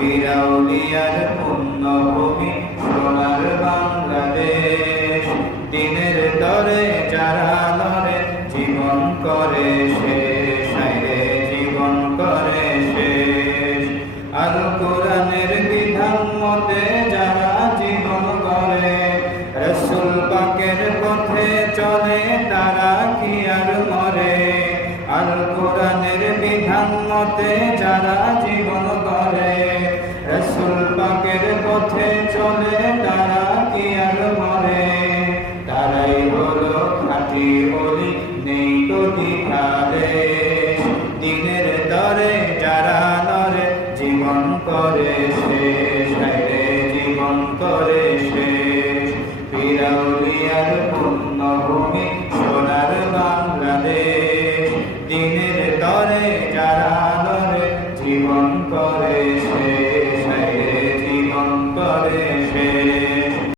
পীরাউলিয়ার পুণ্যভূমি সোনার বাংলাদেশ। দিনের তরে যারা লড়ে জীবন করে শেষ, হায়রে জীবন করে শেষ। আল কোরআনের বিধান মতে যারা জীবন করে, রাসূল পাকের পথে চলে তারা কি আর মরে। আল কোরআনের বিধান মতে যারা জীবন করে, রাসূল পাকের পথে চলে তারা কি আর মরে। তারাই হলো খাঁটি ওলি, নেই তো দ্বিধারে। দিনের তরে যারা লড়ে জীবন করে শেষ, হায়রে জীবন করে শেষ। পীরাউলিয়ার পুণ্যভূমি সোনার বাংলাদেশ। দিনের তরে যারা লড়ে জীবন করে শেষ, হায়রে জীবন করে শেষ।